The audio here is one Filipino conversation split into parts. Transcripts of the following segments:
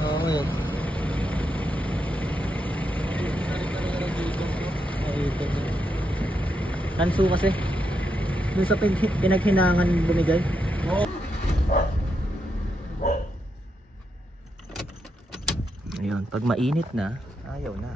Oo, yun. Tanso kasi. Dun sa pinaghinangan bumigay. Ayun, pag mainit na, ayaw na.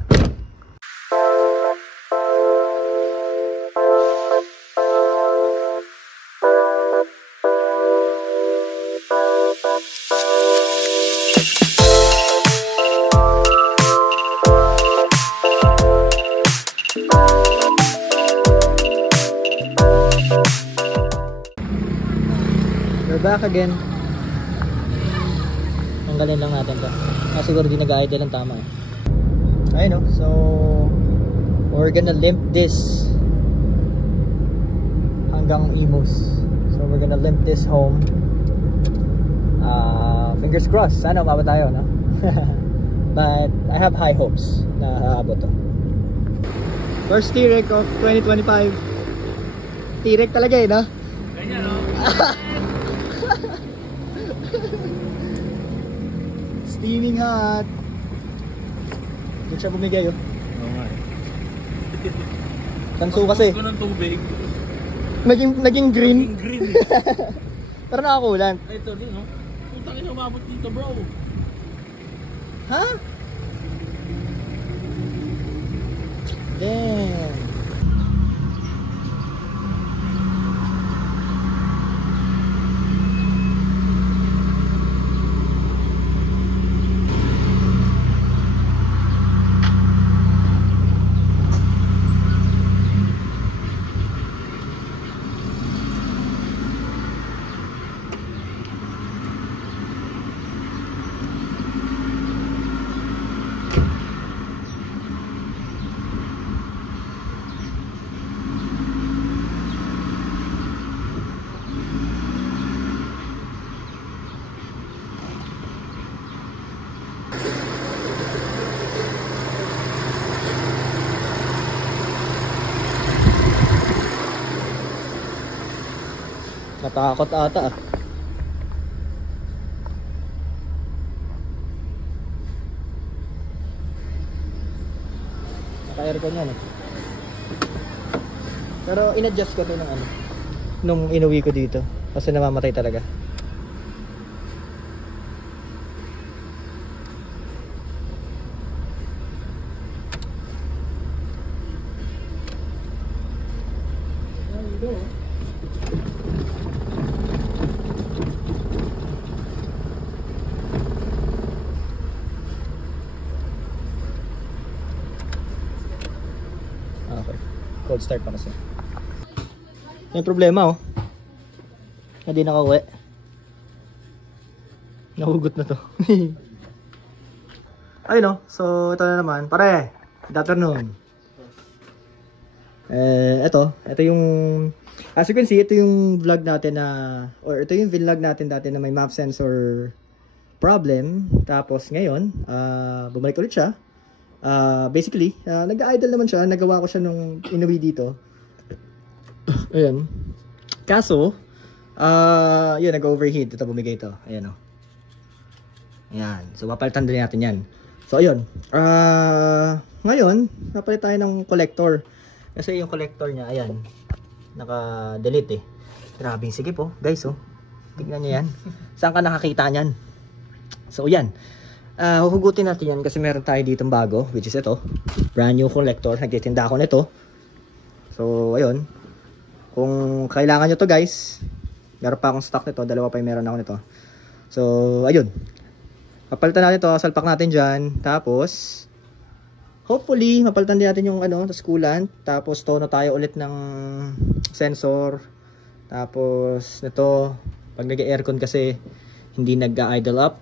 We're back again. Tanggalin lang natin to. Siguro di nag-idle ang tama. Ayun, no? So we're gonna limp this hanggang Imus. So we're gonna limp this home. Fingers crossed. Sana umabot tayo, no? But I have high hopes na aabot to. First T-Rec of 2025. T-Rec talaga eh, no? Ganyan, no? Steaming hot. Doon siya bumigay, oh. Oo nga eh. Tanso kasi. Pagpapos ko ng tubig. Naging green. Naging green. Pero nakakulan. Ay, ito din, no? Putang ina, umabot dito, bro. Ha? Damn. Natakot ata ah. Naka-aircon yan eh. Pero in-adjust ko to ng ano, nung inuwi ko dito. Kasi namamatay talaga. There you go. Okay. Cold start pa kasi. May problema oh. Hindi nakauwi. Nahugot na to. Ayun oh. So ito na naman. Pare, good afternoon. Ito yung as you can see, ito yung vlog natin na, or ito yung vlog natin dati na may map sensor problem. Tapos ngayon, bumalik ulit siya. Basically, nag-idle naman siya. Nagawa ko siya nung inuwi dito. Ayan. Kaso, yun, nag-overheat. Ito, bumigay ito. Ayan o. Ayan. So, papalitan din natin yan. So, ayun. Ngayon, napalit tayo ng collector. Kasi yung collector niya, ayan, naka-delete eh. Grabe, sige po. Guys, oh. Tignan niyo yan. Saan ka nakakita niyan? So, yan. Huhugutin natin yan kasi meron tayo ditong bago, which is ito. Brand new collector. Nagtitinda ako nito. So, ayun. Kung kailangan nyo to guys, meron pa akong stock nito. Dalawa pa yung meron ako nito. So, ayun. Papalitan natin to. Salpak natin dyan. Tapos, hopefully, mapalitan din natin yung ano, coolant. Tapos, tono tayo ulit ng sensor. Tapos, nito, pag nag-aircon kasi, hindi nag-idle up.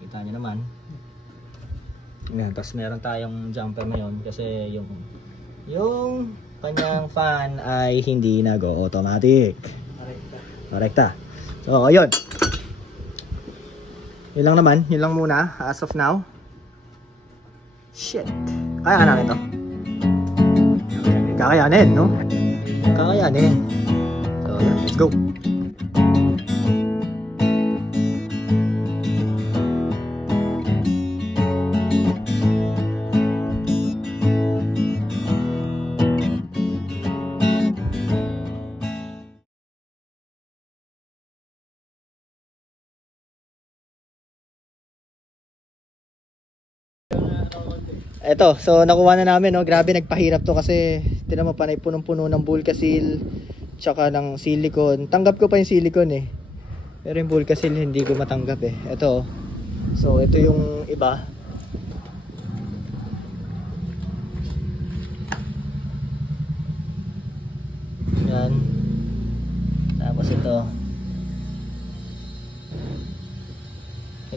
Kita nyo naman. Ayan, tapos meron tayong jumper ngayon kasi yung kanyang fan ay hindi nag-automatic. Correcta. So, ayun. Yun lang naman. Yun lang muna as of now. Shit. Kaya na ito. Kakayanin, no? Kakayanin. So, yun. Let's go. Eto, so nakuha na namin, no. Grabe, nagpahirap to kasi tinan mo, panay punong-puno ng Vulcasil tsaka ng silicone. Tanggap ko pa yung silicone eh. Pero yung Vulcasil hindi ko matanggap eh. Eto. So ito yung iba. Yan. Tapos ito.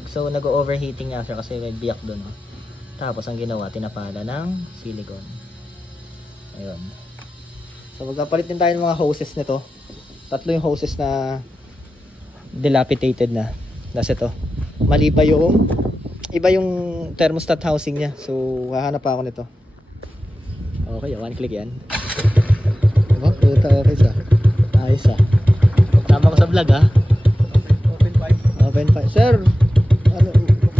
So nag-overheating nga siya kasi may biyak doon, no. Tapos ang ginawa, tinapala ng silicone. Ayun. So magpapalit din tayo ng mga hoses nito. Tatlo yung hoses na dilapidated na. Tapos ito, mali pa yung iba yung thermostat housing niya. So hahanap pa ako nito. Okay, one click yan. Diba? Puta, okay sa. Ayos ah. Tama ko sa vlog ha. Open pipe. Open pipe. Sir, ano,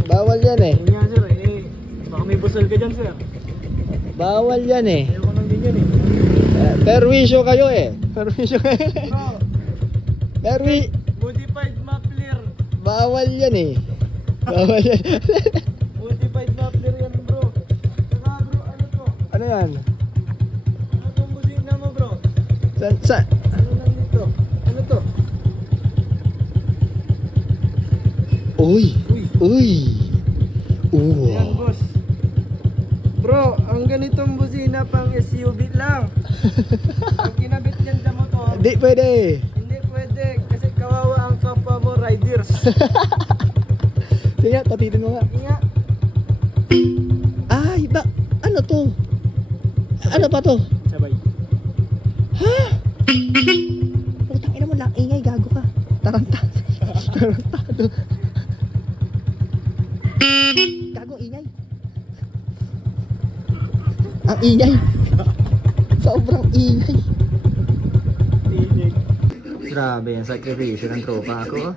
bawal yan eh. Yun nga sir eh. Baka may busal ka dyan sir. Bawal yan eh. Ayaw ko nang ganyan eh. Perwisyo kayo eh. Perwisyo kayo. Bro, modified muffler. Bawal yan eh. Bawal yan. Modified muffler yan bro. Saka bro, ano to? Ano yan? Ano tong busina mo bro? Sa? Ano lang dito? Ano to? Uy. Uy. Yan boss. Bro, ang ganitong busina pang SUV lang. Ang kinabit niyan sa motor. Hindi pwede. Hindi pwede kasi kawawa ang kapwa mo riders. Sige, patitin mo nga. Nga. Ay, ba? Ano to? Ano pa to? Sabay. Ha? Putang ina mo lang, ingay, gago ka. Tarantado. Tarantado. Gago, ingay. Ang ingay. Sobrang ingay. Grabe yung sacrifice ng tropa ako.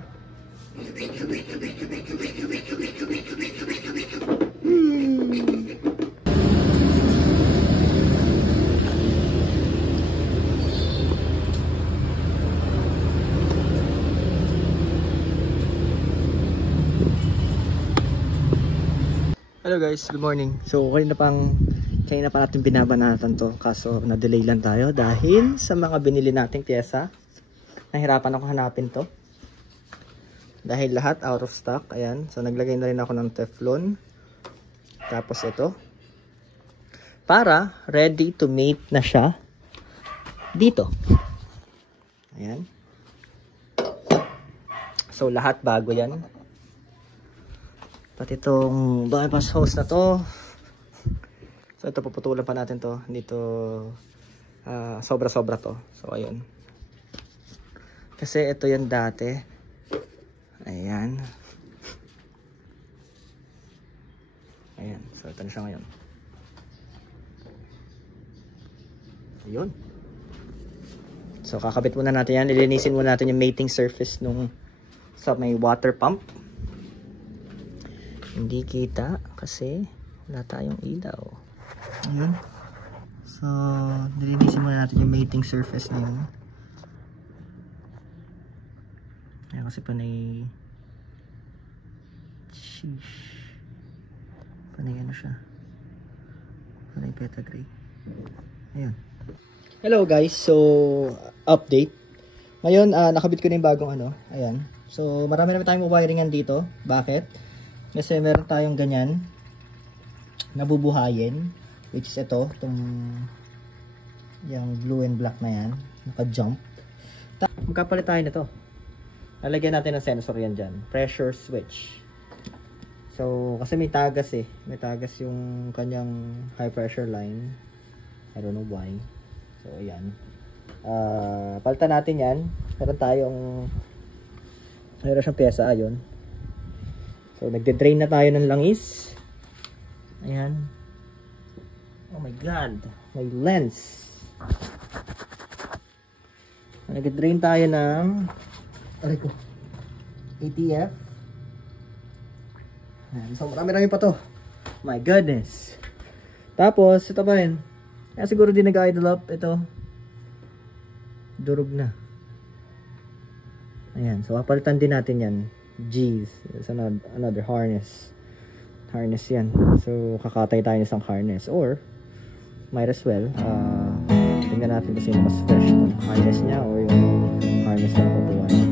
Hello guys, good morning. So kanina pa natin binabanatan to, kaso na-delay lang tayo dahil sa mga binili nating pyesa. Nahirapan ako hanapin to dahil lahat out of stock. Ayan, so naglagay na rin ako ng Teflon. Tapos ito para ready to mate na siya dito. Ayan, so lahat bago yan, pati itong bypass hose na to. So ito, puputulan pa natin to dito. Sobra-sobra to. So ayun, kasi ito yan dati. Ayan. Ayan. So ito na siya ngayon. Ayun. So kakabit muna natin yan. Ilinisin muna natin yung mating surface nung sa may water pump. Hindi kita kasi wala tayong ilaw. Ayun. So nilinisin muna natin yung mating surface na yun. Ayan, kasi panay ano siya, panay pentagram. Ayan. Hello guys, so update ngayon. Nakabit ko na yung bagong ano. Ayan, so marami tayong wiringan dito. Bakit? Kasi meron tayong ganyan nabubuhayin, which is ito, itong yung blue and black na yan, naka-jump. Magkapalit tayo nito. Lalagyan natin ng sensor yan dyan. Pressure switch. So, kasi may tagas eh. May tagas yung kanyang high pressure line. I don't know why. So, ayan. Palitan natin yan. Meron siyang pyesa. Ayun. So, nagde-drain na tayo ng langis. Ayan. Oh my God. May lens. Nagde-drain tayo ng ATF. So marami pa to. My goodness. Tapos ito pa rin. Kaya siguro din nag-idle up. Ito durog na. Ayan. So papalitan din natin yan. Jeez. There's another harness. Harness yan. So, kakatay tayo ng isang harness. Or, might as well, tingnan natin kung sino mas fresh. Yung harness niya o yung harness na nakukuha natin.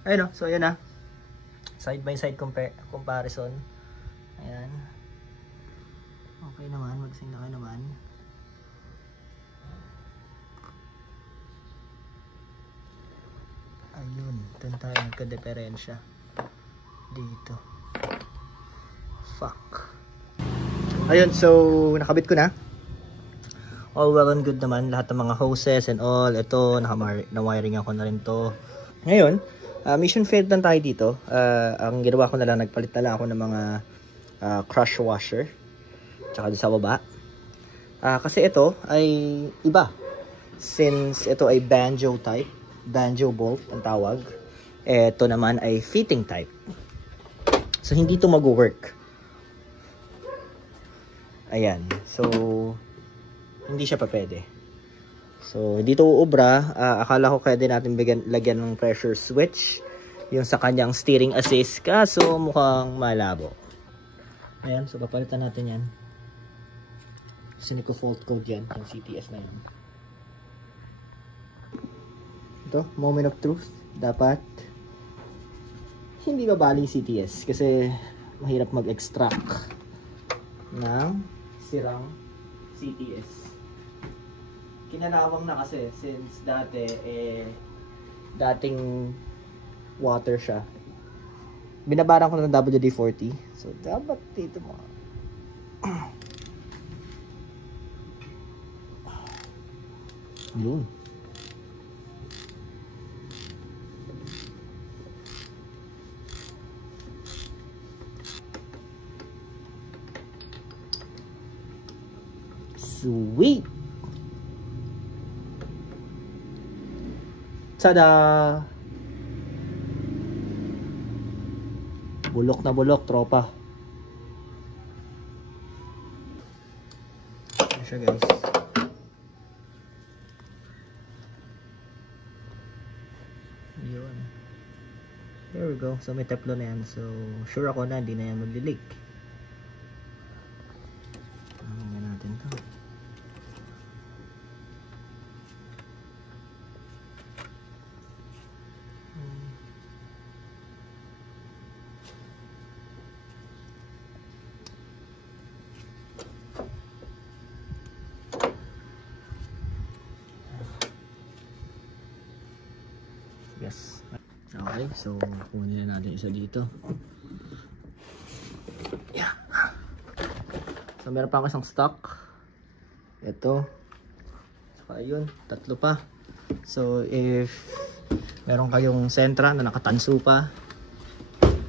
So, ayun o, so yun na. Side by side comparison. Ayan. Okay naman, magsing na kayo naman. Ayun, dun tayo nagka-diferensya. Dito. Fuck. Ayun, so nakabit ko na. All well and good naman. Lahat ng mga hoses and all. Ito, na-wiring ako na rin to. Ngayon, mission failed lang tayo dito. Ang ginawa ko na lang, nagpalit na lang ako ng mga crush washer. Tsaka sa baba. Kasi ito ay iba. Since ito ay banjo type. Banjo bolt ang tawag. Ito naman ay fitting type. So hindi ito mag-work. Ayan. So hindi siya pa pwede. So, dito uubra, akala ko pwede natin lagyan ng pressure switch yung sa kanyang steering assist, kaso mukhang malabo. Ayan, so papalitan natin yan. Kasi fault code yan, yung CTS na yan. Ito, moment of truth. Dapat hindi babali CTS kasi mahirap mag-extract ng sirang CTS. Kinalawang na kasi since dati dating water siya. Binabaran ko ng WD-40. So dapat dito mo. Yun. Sweet. Tada! Bulok na bulok, tropa. Ayan siya, guys. Yun. There we go. So, may teflon na yan. So, sure ako na hindi na yan mag-leak. Hanggang natin ito. Yes. Okay, so kunin na natin isa dito. Yeah. So meron pa ako isang stock. Ito. Saka yun, tatlo pa. So if meron kayong Sentra na nakatanso pa,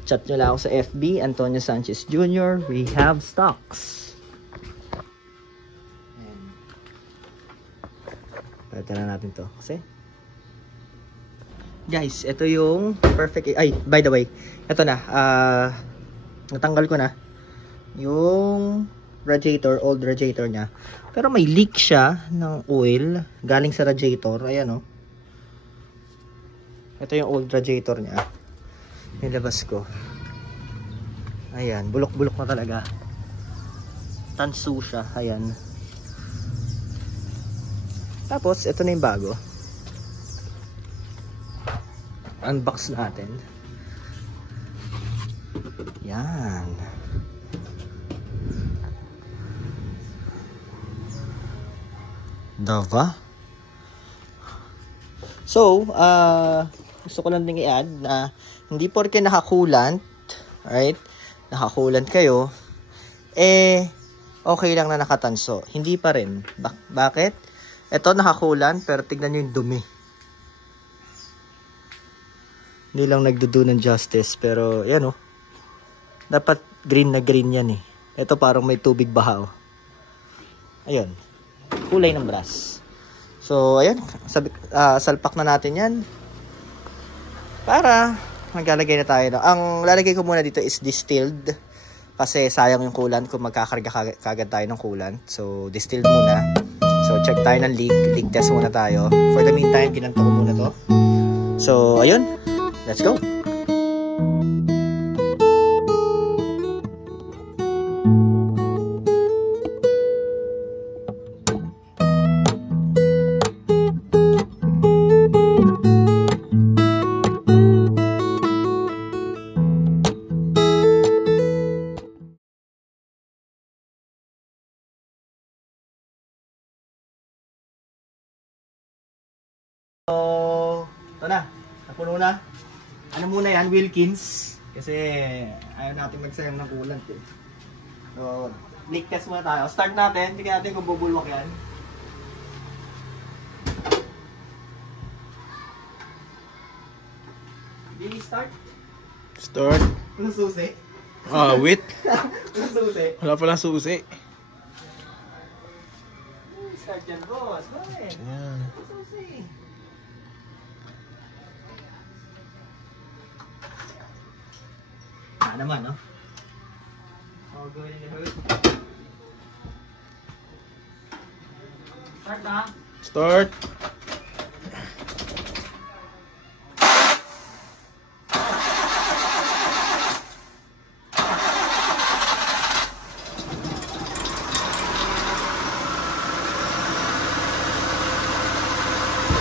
chat nyo lang ako sa FB, Antonio Sanchez Jr. We have stocks. Palitan na natin to kasi guys, ito yung perfect, ay, by the way, ito na, natanggal ko na yung radiator, old radiator niya, pero may leak siya ng oil galing sa radiator. Ayan o, ito yung old radiator niya, nilabas ko. Ayan, bulok-bulok na talaga, tanso siya. Ayan, tapos ito na yung bago. Unbox natin. Yan. Dava. So, gusto ko lang din i-add na hindi porke nakakulant, right? Nakakulant kayo, okay lang na nakatanso. Hindi pa rin. Bakit? Ito nakakulant, pero tignan nyo yung dumi. Hindi lang nagdudo ng justice, pero yan o. Dapat green na green yan eh. Ito parang may tubig baha o. Ayun. kulay ng brass. So, ayan. Salpak na natin yan. Para maglalagay na tayo. Ang lalagay ko muna dito is distilled. Kasi sayang yung coolant kung magkakarga kagad tayo ng coolant. So, distilled muna. So, check tayo ng leak. Leak test muna tayo. For the meantime, ginanto ko muna to. So, ayun. Let's go. So, ito na. Napuno na. Ano muna yan? Wilkins. Kasi ayaw natin magsayang ng coolant eh. So, leak test muna tayo. Start natin. Tingnan natin kung bubulwak yan. Dili start? Start. Anong susi? Wait. Anong susi? Wala palang susi. Start yan, boss. Bakit? Ayan. Susi. Naman, no? Oh, go in the hood. Start na. Start.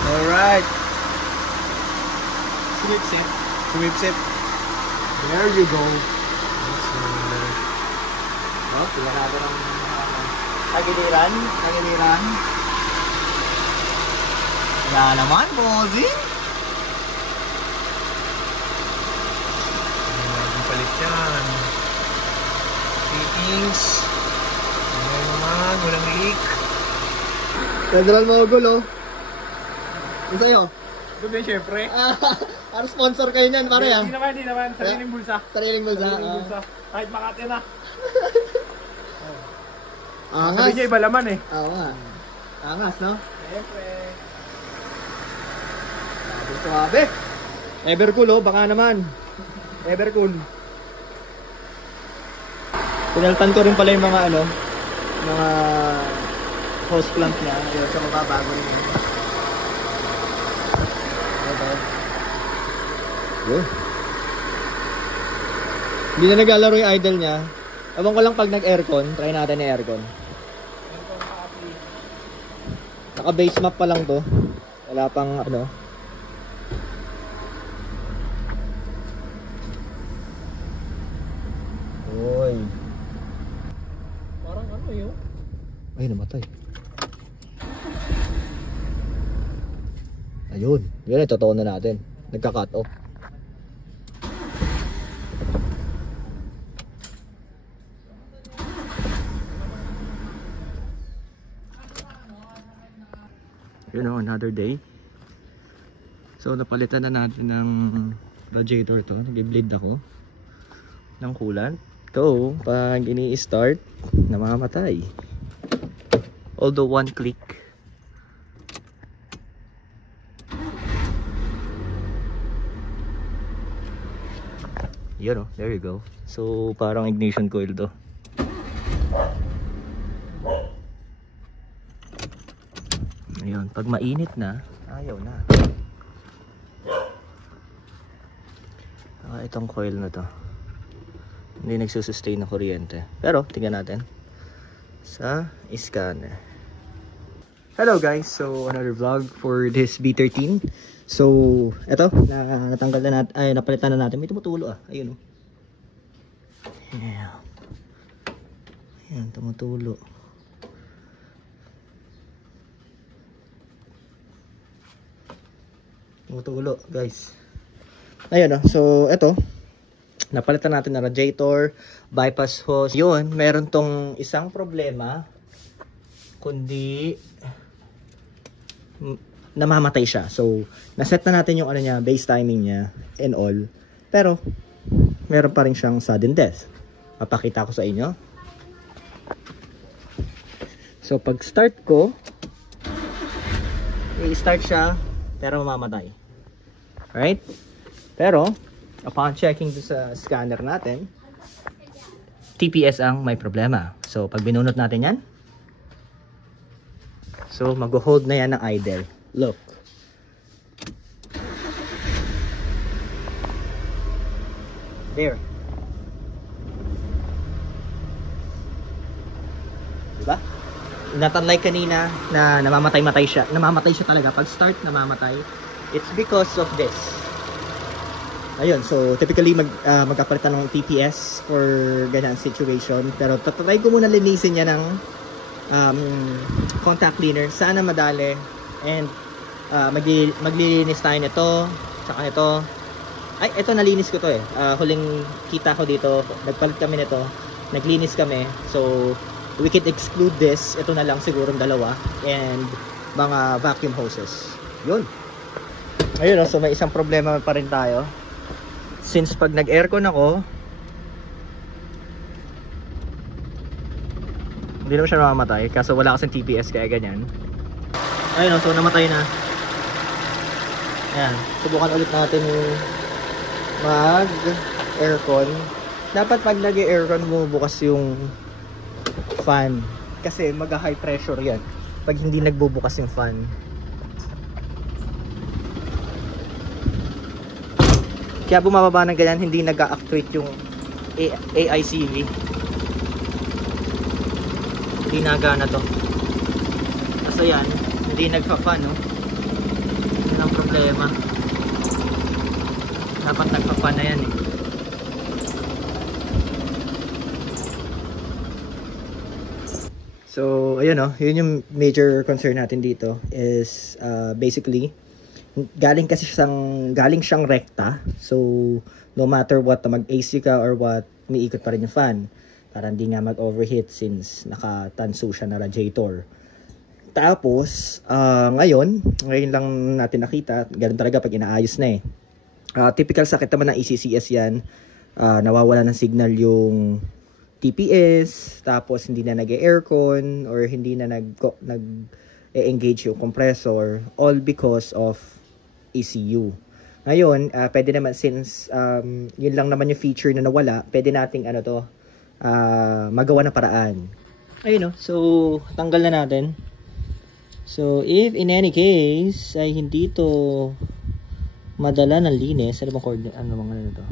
Alright. Sweep set. Sweep set. There you go. Oh, pila na ng tagiliran. Tagiliran. Wala naman, bossing. Palit yan. Fittings. Ngayon naman, walang leak. Federal Mogul, oh. Ano sa'yo? Ito din, syempre. Ano sponsor kayo niyan, pare ah? Hindi naman. Sariling bulsa. Sariling bulsa. Kahit Makati na. Angas. Sabi niya iba laman eh. Oo nga. Angas, no? Syempre. Sabi. Evercool, oh. Baka naman. Evercool. Pinaltan ko rin pala yung mga ano, mga hose clamp niya. Ayun, sa mababago rin yun. Yun. Hindi na naglalaro yung idle niya. Ewan ko lang pag nag-aircon. Try natin yung aircon. Naka base map pa lang to. Wala pang ano. Uy. Parang ano yun? Ay, namatay. Ayun. Yun, totoo na natin. Nagka-cut off. You know, another day. So, napalitan na natin ng radiator to. Nag-bleed ako ng coolant. So, pag ini-start, namamatay. Although one click. Yun, oh, there you go. So, parang ignition coil to. Ayun, pag mainit na, ayaw na. Itong coil na to, hindi nagsusustain ng kuryente. Pero, tingnan natin sa scanner. Hello guys, so another vlog for this B13. So, eto, natanggal na natin, ay napalitan na natin. May tumutulo ah, ayun oh. Yeah. Ayan, tumutulo. Tumutulo guys. Ayun oh, so eto, napalitan natin na radiator, bypass hose. Yun, meron tong isang problema, kundi namamatay siya. So, naset na natin yung ano niya, base timing niya and all. Pero, meron pa rin siyang sudden death. Papakita ko sa inyo. So pag start ko, i-start siya pero mamamatay. Alright? Pero upon checking sa scanner natin, TPS ang may problema. So pag binunot natin yan, so mag-hold na yan ng idle. Look. There. Diba? Not unlike kanina na namamatay siya. Namamatay siya talaga. Pag start, namamatay. It's because of this. Ayun, so typically magkapalitan ng TPS for ganyan situation. Pero tatry ko muna linisin niya ng contact cleaner. Sana madali. And maglilinis tayo nito. Tsaka nito. Ay, ito nalinis ko to eh. Huling kita ko dito. Nagpalit kami nito. Naglinis kami. So we can exclude this. Ito na lang siguro dalawa. And mga vacuum hoses. Yun. Ayun, so may isang problema pa rin tayo. Since pag nag-aircon ako, hindi naman siya mamamatay. Kaso wala kasing TPS kaya ganyan. Ayun, so namatay na. Ayan, subukan ulit natin mag-aircon. Dapat pag nag-aircon bumubukas yung fan. Kasi mag-high pressure yan pag hindi nagbubukas yung fan. Kaya bumababa ng ganyan, hindi nag-actuate yung AICV. Hindi nagana to. Kasi yan, hindi nagpa-fan, no? Yan ang problema. Dapat nagpa-fan na yan, eh. So, ayun, no? Yun yung major concern natin dito is basically galing siyang rekta. So no matter what, mag-AC ka or what, umiikot pa rin yung fan para hindi nga mag-overheat since naka-tanso siya na radiator. Tapos ngayon lang natin nakita, ganun talaga pag inaayos na eh. Typical sakit naman ng ECCS yan. Nawawala ng signal yung TPS, tapos hindi na nag-aircon or hindi na nag-engage yung compressor, all because of ECU. Ngayon, pwede naman since yun lang naman yung feature na nawala, pwede nating magawa ng paraan. Ayun, no? So tanggal na natin. So if in any case ay hindi to madala ng linis, ano bang coordinate, ano to?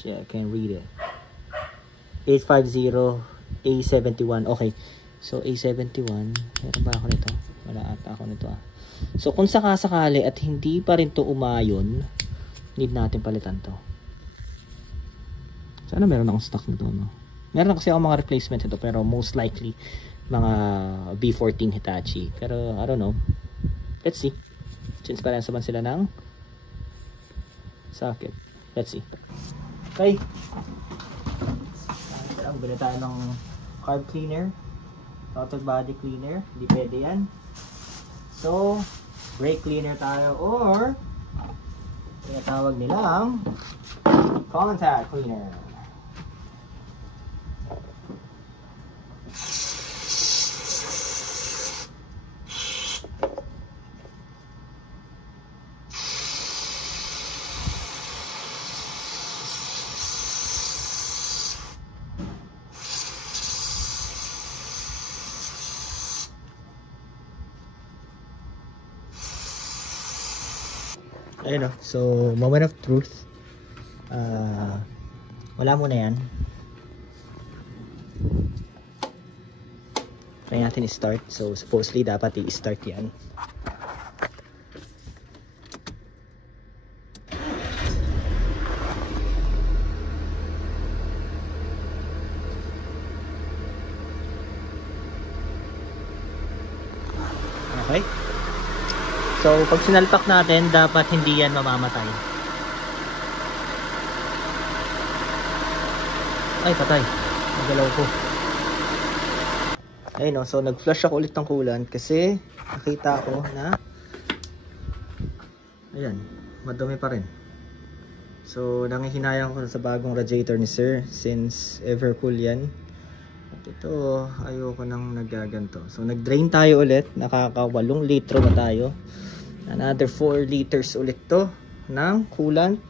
Shit, I can't read it. 850 A71. Okay. So A71, meron ba ako nito? Wala ata ako nito ah. So kung sakasakali at hindi pa rin to umayon, need natin palitan to. Sana meron akong stock nito, no? Meron kasi ako mga replacement ito, pero most likely mga B14 Hitachi. Pero I don't know. Let's see. Since parang saban sila ng socket. Let's see. Okay. Bili tayo ng carb cleaner, throttle body cleaner. Hindi pwede yan. So brake cleaner tayo, or tinatawag nilang contact cleaner. Ayun, no? So moment of truth. Wala muna yan. Try natin i-start. So supposedly dapat i-start yan. Okay. So pag sinalpak natin, dapat hindi yan mamamatay. Ay, patay. Nagalaw ko. Ayun, no? So nag-flush ako ulit ng coolant kasi nakita ko na ayan, madumi pa rin. So nangihinayang ko sa bagong radiator ni sir, since Evercool yan. At ito, ayoko nang nagaganto. So nag-drain tayo ulit. Nakaka 8 litro na tayo. Another 4 liters ulit to ng coolant.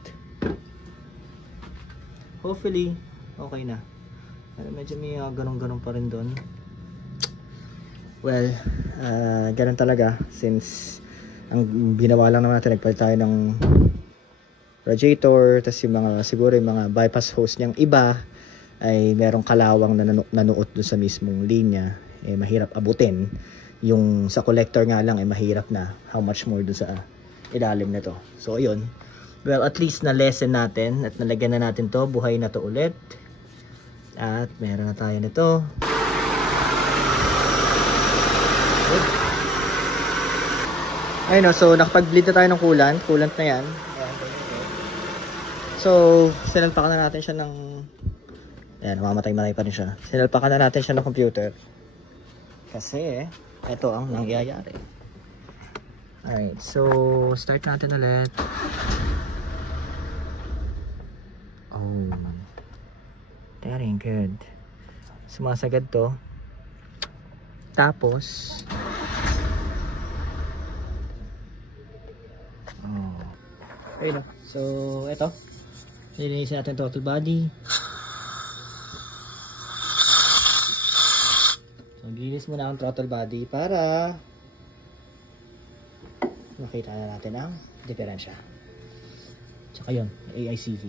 Hopefully, okay na. Pero medyo may ganun-ganun pa rin doon. Well, ganun talaga. Since ang ginawa lang naman natin, nagpalit tayo ng radiator. Tapos yung mga, siguro yung mga bypass hose niyang iba ay merong kalawang na nanuot doon sa mismong linya. Eh, mahirap abutin. Yung sa collector nga lang ay mahirap na. How much more doon sa ilalim nito. So, ayun. Well, at least na lesson natin at nalagyan na natin to. Buhay na to ulit. At meron na tayo nito. Good. Ayun o, so nakapag-bleed na tayo ng coolant. Coolant na yan. So, sinalpakan na natin siya ng... Ayan, mamatay-matay pa rin siya. Sinalpakan na natin siya ng computer. Kasi, ito ang nangyayari. Alright, so start natin ulit. Oh, very good. Sumasagad to. Tapos, ayun. So, ito. Lilinisin natin throttle body. So, linis muna ang throttle body para makita na natin ang diferensya. Tsaka yun, AICV.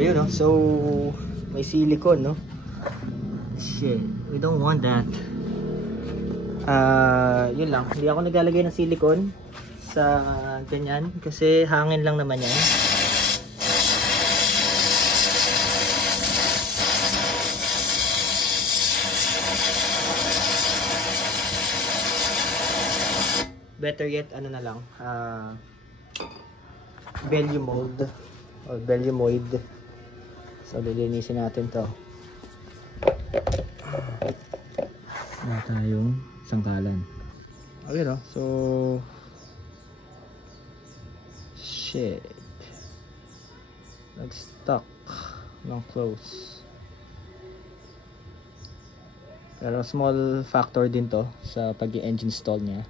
Ayun, no? So, may silicone, no? Shit, we don't want that. Yun lang. Hindi ako naglalagay ng silicone sa ganyan kasi hangin lang naman yan. Better yet, ano na lang, Belumode or Belumoid. So, lilinisin natin to. Wala tayong sangkalan. Okay, no? So, shit. Nag-stuck ng close. Pero small factor din to sa pag-engine stall niya.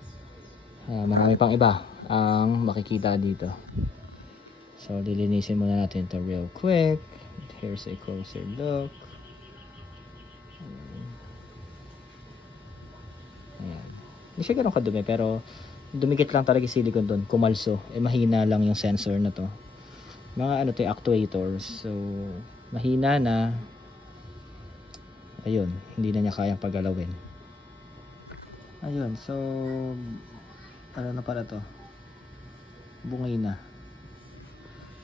Marami pang iba ang makikita dito. So, lilinisin muna natin ito real quick. Here's a closer look. Ayan. Hindi siya ganun kadumi, pero dumikit lang talaga yung silicone doon. Kumalso. Eh, mahina lang yung sensor na to. Mga ano to, actuators. So, mahina na. Ayun. Hindi na niya kayang paggalawin. Ayun. So, ano na pala to? Bungay na.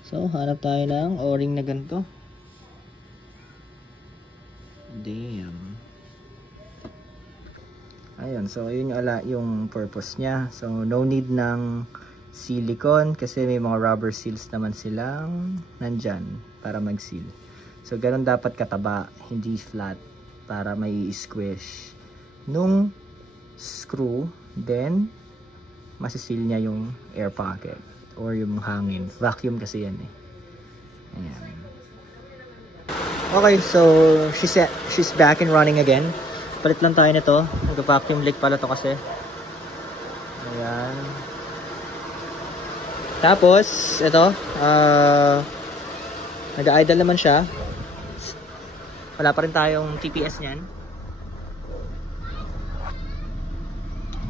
So, hanap tayo ng o-ring na ganito. Damn. Ayun, so yun yung purpose niya. So, no need ng silicone kasi may mga rubber seals naman silang nandyan para mag-seal. So, ganun dapat kataba, hindi flat para may squish nung screw. Then, masisil niya yung air pocket or yung hangin. Vacuum kasi yan eh. Ayan. Okay, so she's back and running again. Palit lang tayo nito. Nag-vacuum leak pala to kasi. Ayan. Tapos, ito. Nag-idle naman siya. Wala pa rin tayong TPS niyan.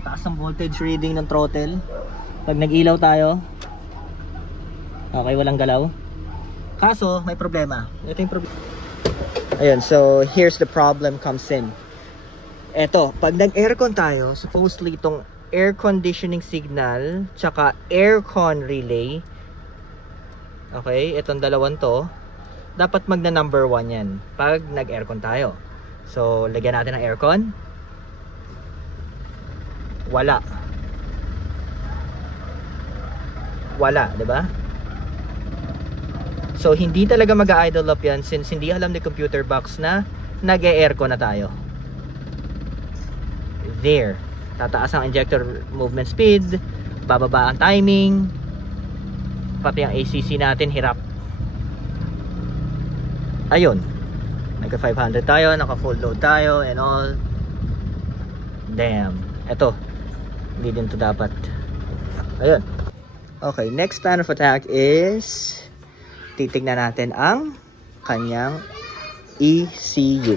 Taas ang voltage reading ng throttle. Pag nag-ilaw tayo, okay, walang galaw. Kaso, may problema. Ito yung problema. Ayun, so here's the problem comes in. Eto, pag nag-aircon tayo, supposedly itong air conditioning signal tsaka aircon relay, okay, itong dalawang to, dapat magna number 1 yan pag nag-aircon tayo. So, lagyan natin ng aircon. Wala. Wala, diba? So, hindi talaga mag-idle up yan since hindi alam ni computer box na nag-aircon na tayo. There. Tataas ang injector movement speed, bababa ang timing, pati ang ACC natin hirap. Ayun. Nagka 500 tayo, naka full load tayo and all. Damn. Eto. Hindi din to dapat. Ayun. Okay, next plan of attack is titignan natin ang kanyang ECU.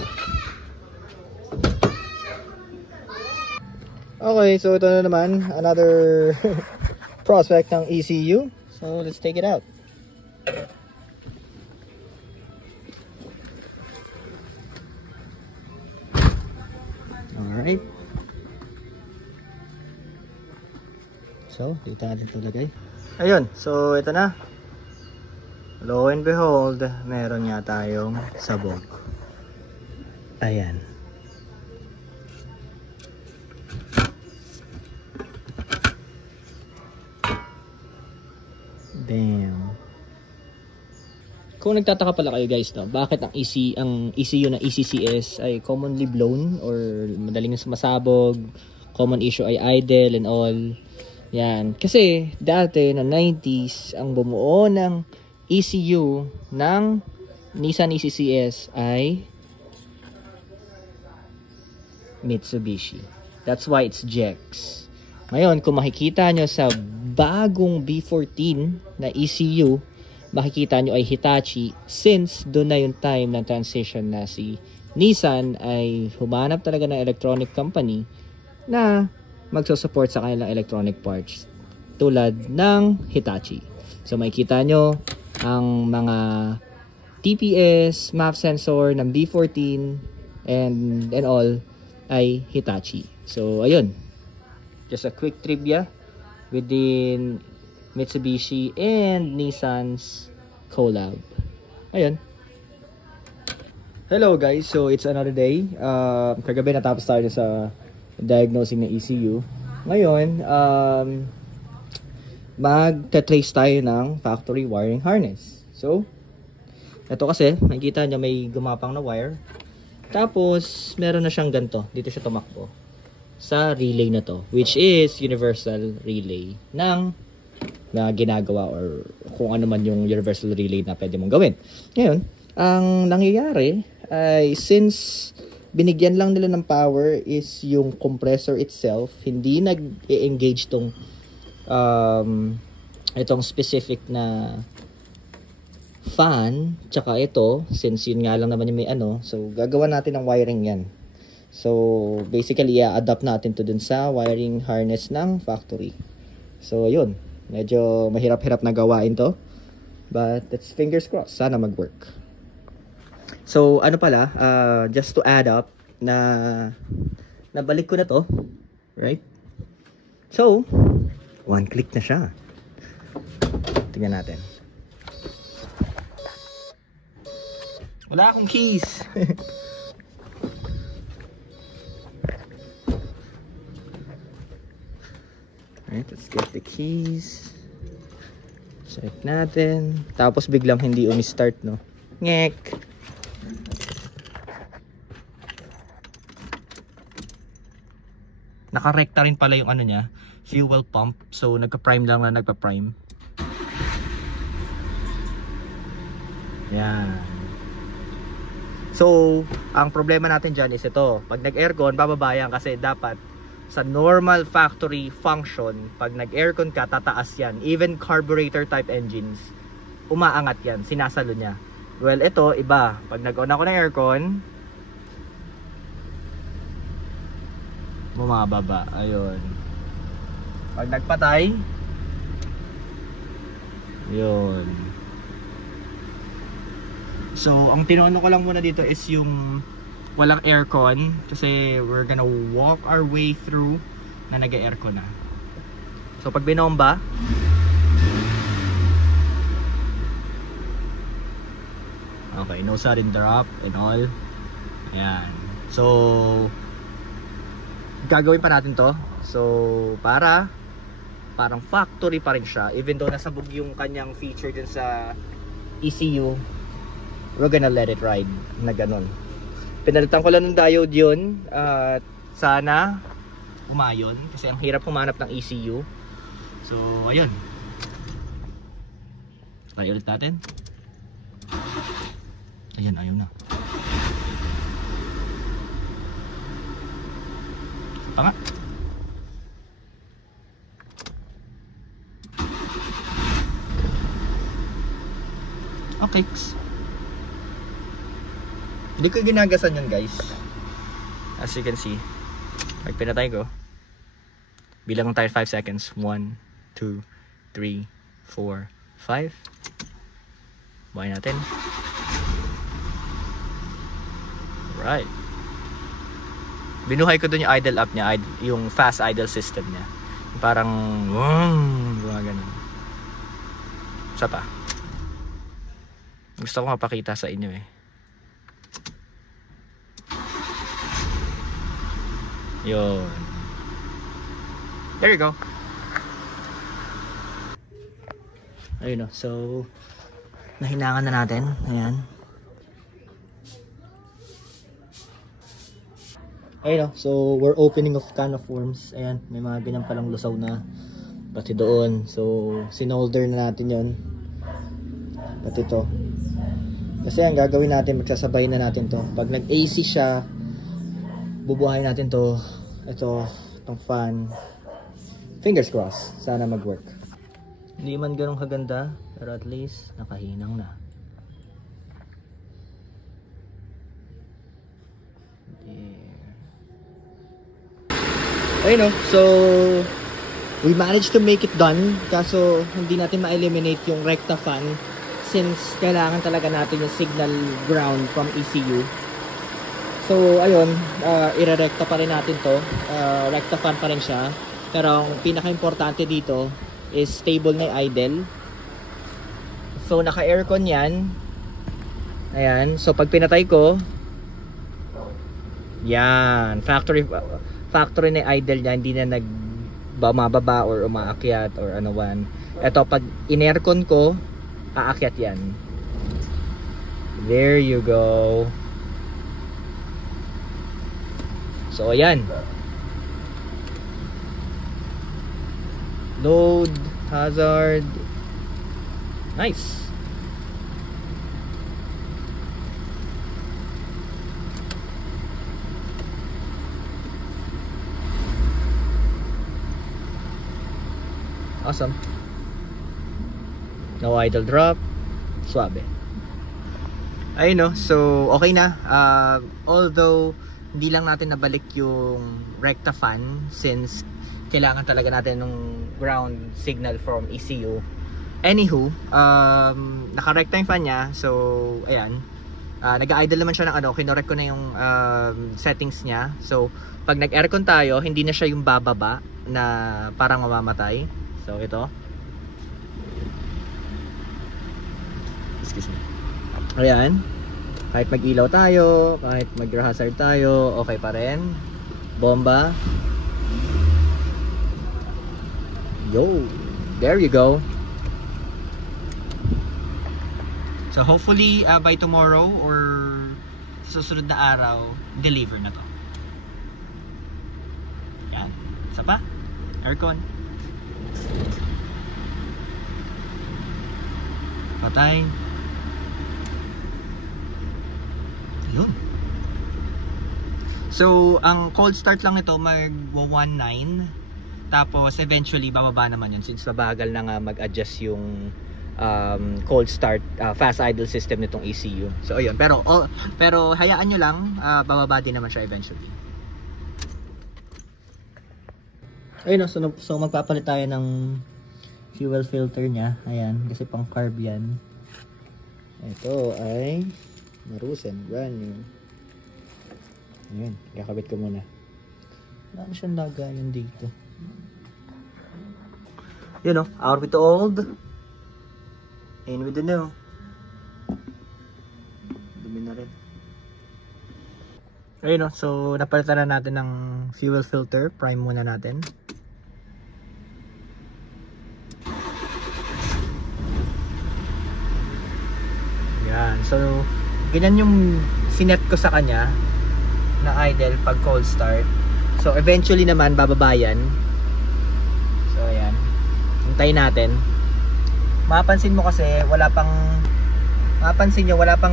Okay, so ito na naman another prospect ng ECU. So let's take it out. Alright. So, dito natin ito lagay. Ayun, so ito na. Lo and behold, meron nga tayong sabog. Ayan. Damn. Kung nagtataka pala kayo guys, no, bakit ang ECU na ECCS ay commonly blown or madaling masabog, common issue ay idle and all. Yan. Kasi dati na 90s, ang bumuo ng ECU ng Nissan ECCS ay Mitsubishi. That's why it's JEX. Ngayon, kung makikita nyo sa bagong B14 na ECU, makikita nyo ay Hitachi, since doon na yung time ng transition na si Nissan ay humanap talaga ng electronic company na magsusupport sa kanilang electronic parts tulad ng Hitachi. So makikita nyo ang mga TPS, map sensor ng B14 and all ay Hitachi. So ayun, just a quick trivia within Mitsubishi and Nissan's collab. Ayun. Hello guys, so it's another day. Kagabi natapos tayo sa diagnosing ng ECU. Ngayon, magta-trace tayo ng factory wiring harness. So, ito kasi, makikita nyo may gumapang na wire. Tapos, meron na siyang ganito. Dito siya tumakbo sa relay na to, which is universal relay ng na ginagawa or kung ano man yung universal relay na pwede mong gawin. Ngayon, ang nangyayari ay since binigyan lang nila ng power is yung compressor itself, hindi nag-engage tong itong specific na fan, tsaka ito, since yun nga lang naman yung may ano, so gagawa natin ng wiring yan. So basically, adapt natin to dun sa wiring harness ng factory. So yun, medyo mahirap-hirap na gawain to, but it's fingers crossed, sana mag-work. So, ano pala, just to add up, nabalik ko na to, right? So, one click na siya. Tingnan natin. Wala akong keys. Alright, let's get the keys. Check natin. Tapos biglang hindi umi-start, no? Ngek! Nakarekta rin pala yung ano niya, fuel pump. So nagka-prime lang na nagpa-prime. Yan. So, ang problema natin dyan is ito. Pag nag-aircon, bababa yan kasi dapat sa normal factory function, pag nag-aircon ka, tataas yan. Even carburetor type engines, umaangat yan, sinasalo niya. Well, ito, iba. Pag nag-on ako ng aircon, bumababa. Ayun. Pag nagpatay, yun. So, ang tinono ko lang muna dito is yung walang aircon kasi we're gonna walk our way through na nag-aircon na. So, pag binomba, okay, no sudden drop and all. Ayan. So, gagawin pa natin to. So, parang factory pa rin siya. Even though nasabog yung kanyang feature dun sa ECU, we're gonna let it ride na ganun. Pinalitan ko lang ng diode yun. At sana umayon. Kasi ang hirap humanap ng ECU. So, ayun. Try ulit natin. Ayan, ayaw na. pa nga. Okay. Hindi ko ginagasan yun guys. As you can see, pag pinatay ko, bilang tayo 5 seconds. 1, 2, 3, 4, 5. Buhay natin. Right. Binuhay ko dun yung idle up niya, yung fast idle system niya. Parang, mga ganun. Isa pa. Gusto ko mapakita sa inyo eh. Yun. There you go. Ayun o. So, nahinangan na natin. Ayan. Ayun o. So, we're opening of can of worms. Ayan. May mga ganyan palang lusaw na pati doon. So, sinolder na natin yon. Pati to. Kasi ang gagawin natin, magsasabay na natin to. Pag nag-AC siya, bubuhayin natin to. Ito, itong fan. Fingers crossed. Sana mag-work. Hindi man ganun kaganda, pero at least nakahinang na. Ayun o. So, we managed to make it done. Kaso, hindi natin ma-eliminate yung recta fan. Since kailangan talaga natin yung signal ground from ECU. So ayun, ire-recta pa rin natin to. Recta fan pa rin siya. Pero ang pinaka-importante dito is stable na yung idle. So naka-aircon yan. Ayan, so pag pinatay ko, yan, factory na yung idle niya, hindi na mababa or umaakyat or ano man. Ito, pag in-aircon ko, aakyat yan. There you go. So ayan. Load, hazard. Nice. Awesome. No idle drop. Suabe. Ayun no. So okay na. Although hindi lang natin nabalik yung recta fan since kailangan talaga natin ng ground signal from ECU. Anywho, naka-recta yung fan niya. So ayan. Nag-idle naman siya ng ano. Kinorek ko na yung settings niya. So pag nag-aircon tayo, hindi na siya yung bababa na parang mamamatay. So ito. Excuse me. Ayan. Kahit mag-ilaw tayo, kahit mag-hazard tayo, okay pa rin. Bomba. Yo, there you go. So hopefully by tomorrow or susunod na araw, deliver na to. Yan. Isa pa. Aircon. Patay. Yun. So, ang cold start lang ito mag-19. Tapos, eventually, bababa naman yun. Since mabagal na nga mag-adjust yung cold start, fast idle system nitong ECU. So, ayun. Pero hayaan nyo lang, bababa din naman siya eventually. Ayun, so magpapalit tayo ng fuel filter niya. Ayan, kasi pang carb yan. Ito ay Marusen, brand new. Ayan, kakabit ko muna. Wala na siyang lagayan dito. Yun o, out with the old, in with the new. Dumi na rin. Ayun o, so napalitan na natin ng fuel filter. Prime muna natin. Yan, so ganyan yung sinet ko sa kanya na idle pag cold start. So eventually naman bababa yan. So ayan, hintayin natin. Mapapansin mo kasi wala pang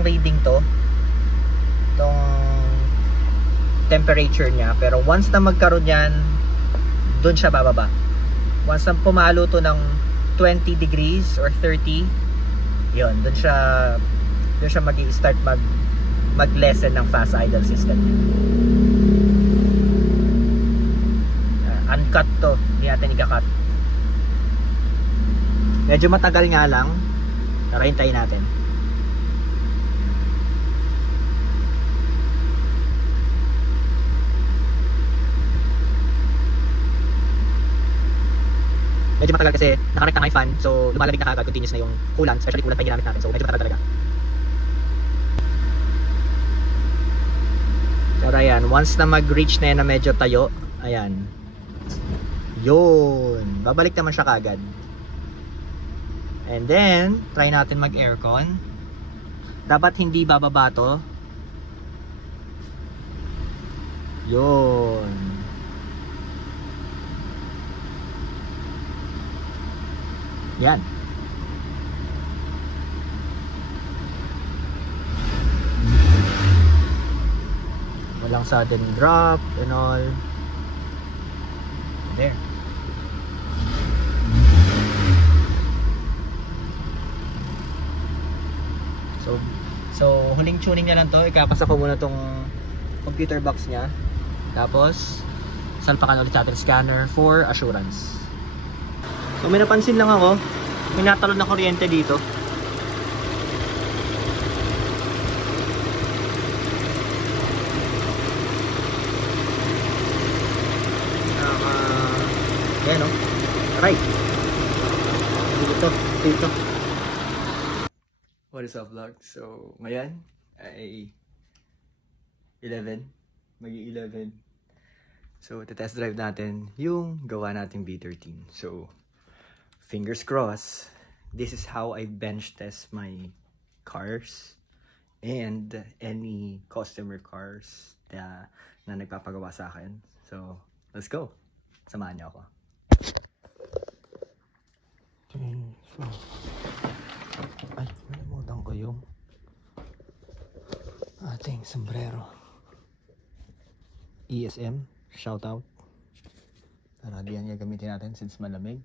reading to. Itong temperature niya. Pero once na magkaroon yan, doon siya bababa. Once na pumalo to ng 20 degrees or 30, yun, doon siya mag-i-start mag-lessen ng fast idle system. Uncut to, hindi natin i-cut. Medyo matagal nga lang, pero hintayin natin. Medyo matagal kasi nakarekta nga yung fan, so lumalamig na kagad, continuous na yung coolant, especially coolant pa yung ginamit natin, so medyo matagal talaga. Pero ayan, once na mag-reach na yan na medyo tayo, ayan, yun, babalik naman siya kagad. And then, try natin mag-aircon. Dapat hindi bababa to. Yun. Yan. Walang sudden drop and all. There. So huling tuning niya lang to. Ikapasa ko muna tong computer box niya. Tapos salpakan ulit natin scanner for assurance. So may napansin lang ako, may natalon na kuryente dito. Ayan o, right. Dito. What is up vlog? So ngayon ay 11, magi-11. So test drive natin yung gawa nating B13. So fingers crossed, this is how I bench test my cars and any customer cars na nagpapagawa sa akin. So, let's go. Samahan niyo ako. Okay, so, ay, nalimutan ko yung ating sombrero. ESM, shout out. Tara, diyan yung gamitin natin since malamig.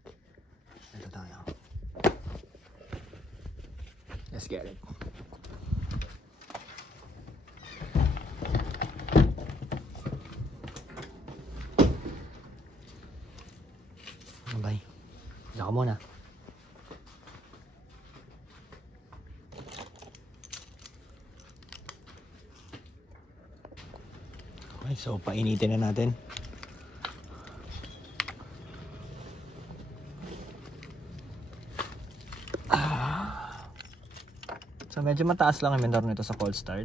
Ito tayo. Let's get it. Okay. Diyan ka muna. Okay, so painitin na natin. So medyo mataas lang ang minor nito sa cold start.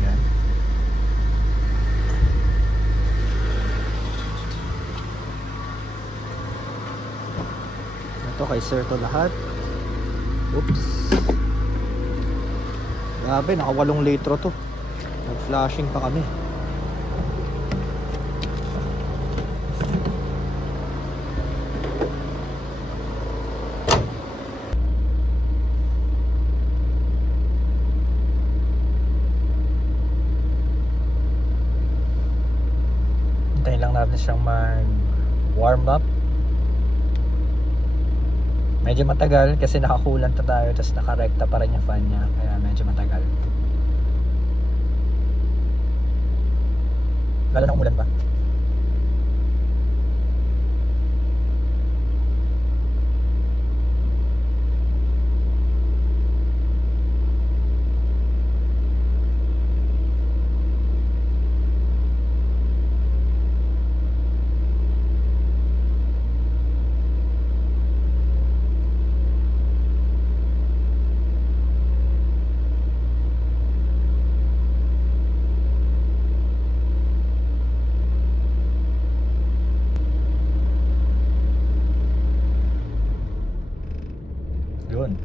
Yan. Ito kay sir to lahat. Oops. Grabe, naka 8 litro to. Nag-flashing pa kami. Hintayin lang natin siyang mag-warm up. Medyo matagal kasi nakakulant na tayo, tapos nakarekta pa rin yung fan niya, kaya medyo matagal. Lalo na umulan pa. Yun.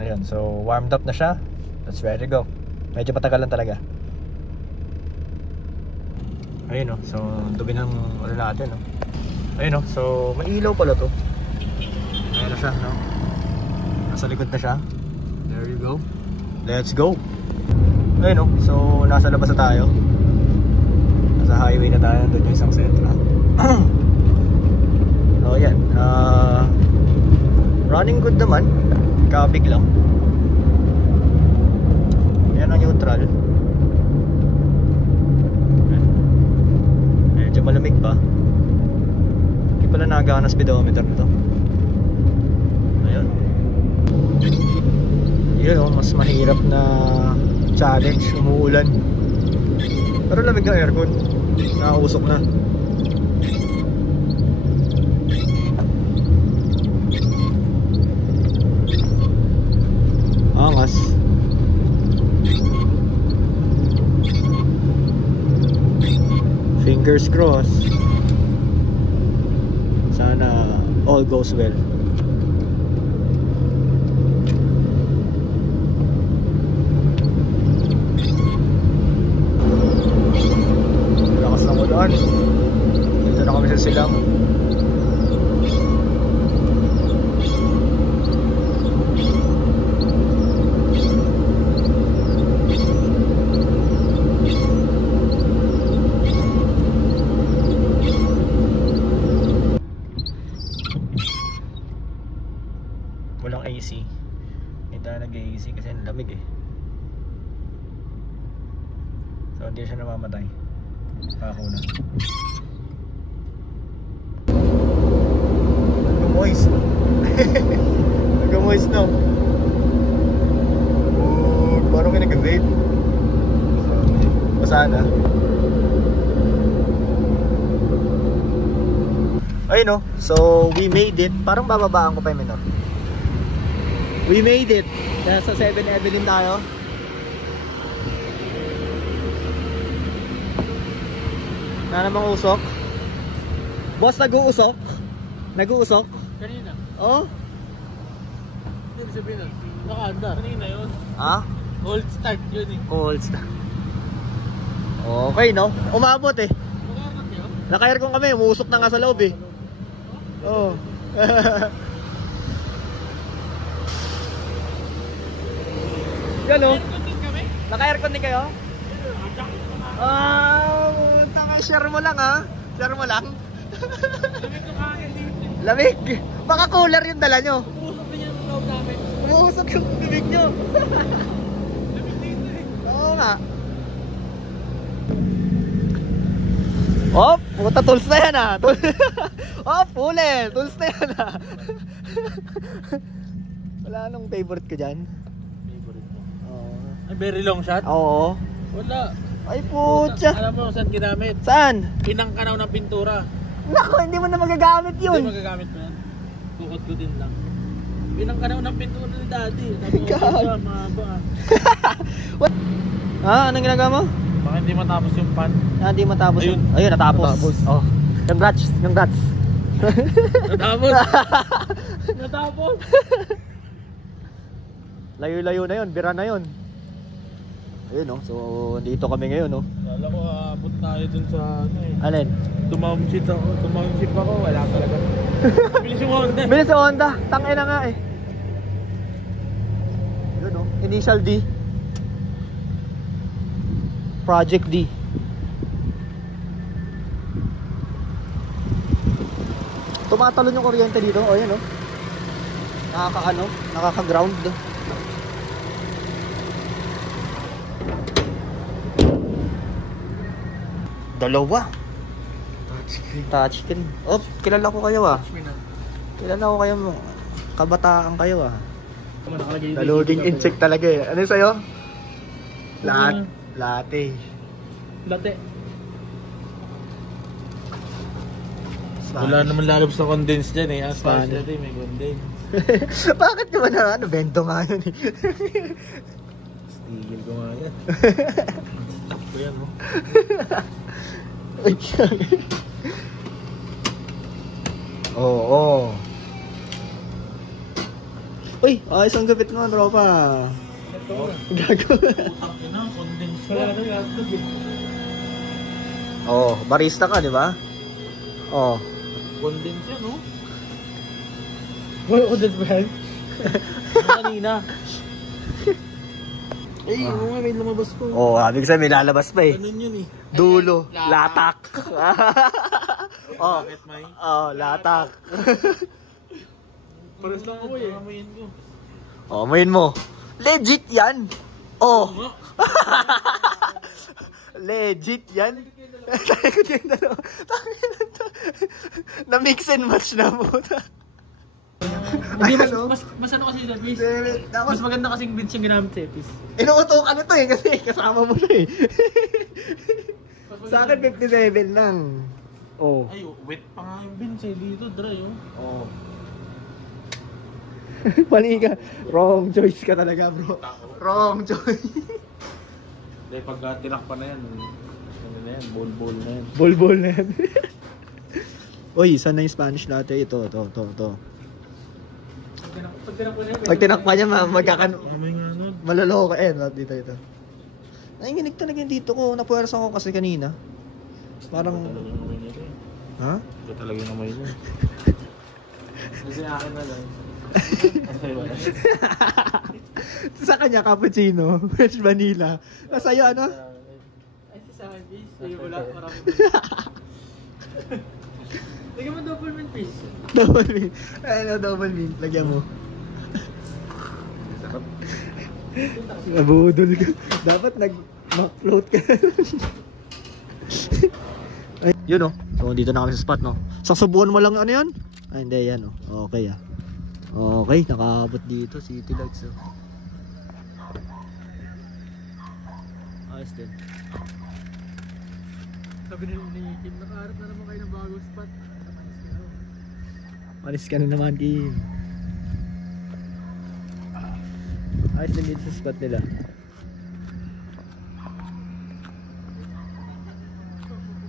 Ayun, so warmed up na siya. That's ready to go. Medyo patagalan talaga. Ayun, no? So tubi ng ano natin, no? Ayun, no? So may ilaw pala to. Ayun na siya, no? Nasa likod na siya. There you go. Let's go. Ayun, no? So nasa labas na tayo. Nasa highway na tayo. Doon yung isang Sentra. So yan, running good naman. Kabig lang. Yan ang neutral. Medyo malamig pa. Hindi pala nagawa ng speedometer nito. Ayun. Yun, oh, mas mahirap na challenge. Umuulan. Pero lamig ng aircon. Nakausok na. Angas. Fingers crossed. Sana all goes well. Lakas ng ulan. Dito na kami sa silang. Walang AC. Hindi tayo nag-AC kasi ang lamig eh. So hindi siya namamatay. Ako na. Nag-moist. Nag-moist na. Parang may nag-vape. Basa na. Ayun, no? So we made it. Parang bababaan ko pa yung minor. We made it. Nasa 7-Eleven tayo. Na namang usok. Boss, nag-uusok? Nag-uusok? Kanina. Oh? Hindi sabihin nun. Nakaanda. Kanina yun. Ha? Old start yun eh. Cold start. Okay, no? Umabot eh. Magkakot yun? Naka-aircon kami. Umuusok na nga sa loob eh. Oh. Yan o. Naka-aircon din kayo? Share mo lang ha. Share mo lang. Lamig. Baka cooler yung dala nyo. Umusok din yung loob namin. Umuusok yung bibig nyo. Lamig dito eh. Oo nga. Oh, puta tools na yan ha. Oh, pule. Tools na yan ha. Wala nung favorite ko dyan. Favorite mo? Oo. Very long shot? Oo. Wala. Ay putya. Alam mo saan ginamit? Saan? Pinangkanaw ng pintura. Nako, hindi mo na magagamit Hindi yun. magagamit mo yan. Kukot ko din lang. Pinangkanaw ng pintura ni daddy. God. Mahaba. What? Ah, anong ginagawa mo? Baka hindi matapos yung pan. Ah, hindi matapos. Ayun. Ayun, natapos. Natapos. Oh. Congrats, congrats. Natapos. Natapos. Layo-layo na yun, bira na yun. Ayun, no? So, dito kami ngayon, no? Kala ko aabot tayo dun sa ano eh. Alin? Tumamship ako, wala talaga. Bilis yung Honda. Bilis yung Honda. Tangin na nga eh. Yun, no? Initial D. Project D. Tumatalon yung kuryente dito. O, yan, no? Nakaka-ground. Dalawa. Touchscreen. Oh, kilala ko kayo ah. Kilala ko kayo mo. Kabataan kayo ah. Daluging in-check talaga eh. Ano sa'yo? Latte. Latte. Wala naman lalabas na condense dyan eh. As far as latte may condense. Bakit ka ba na? Bento nga yun eh. Stigil ko nga yan. Takpo yan mo. Oo. Uy, ayos ang gupit mo, tropa. Gago. Wala na yung hotdog eh. Oh, barista ka, di ba? Oh. Condense yan, no? Wala ko din ba yan? Kanina. Ay, oo nga, may lumabas po. Oh, habig sabihin may lalabas pa eh. Ganun yun eh. Dulo, latak. Oh. Bakit, May? Oh, latak. Paras lang ako eh. Amayin ko. Oh, main mo. Legit yan. Oh. Legit yan. Na mix and match na po. Hindi, mas ano kasi Epis? Mas maganda kasing beans yung ginamit sa Epis. Inuuto ka na to eh kasi kasama mo na eh. Sa akin 57 lang. Oh. Ay, wet pa nga yung beans eh. Dito, dry oh. Oh. Mali ka. Wrong choice ka talaga, bro. Wrong choice. Hindi, pag tinakpa na yan, ano na yan, bol-bol na yan. Bol-bol na yan. Uy, saan na yung Spanish latte? Ito. Pag tinakpa niya, Amay nga nun. maloloko. Dito. Nanginginig talaga yung dito ko. Napuwersa ko kasi kanina. Parang... Talaga yung amay nito eh. Ha? Ito talaga yung amay nito. Kasi akin na lang. Okay, wala. Sa kanya, cappuccino. Fresh vanilla. Sa'yo, ano? Ay, sa akin, Epis. Sa'yo wala, marami. Lagyan mo double mint, Epis. Double mint. Double mint. Lagyan mo. Nabudol ka. Dapat nag-float ka. Ay, yun oh. So, dito na kami sa spot, no? Sasabuan mo lang ano yan? Ay, hindi, yan oh. Okay ah. Okay, nakaabot dito. City lights oh. Ayos din. Sabi nila ni Kim, nakaharap na naman kayo ng bagong spot. Malis ka na naman, Kim. Ayos din dito sa spot nila.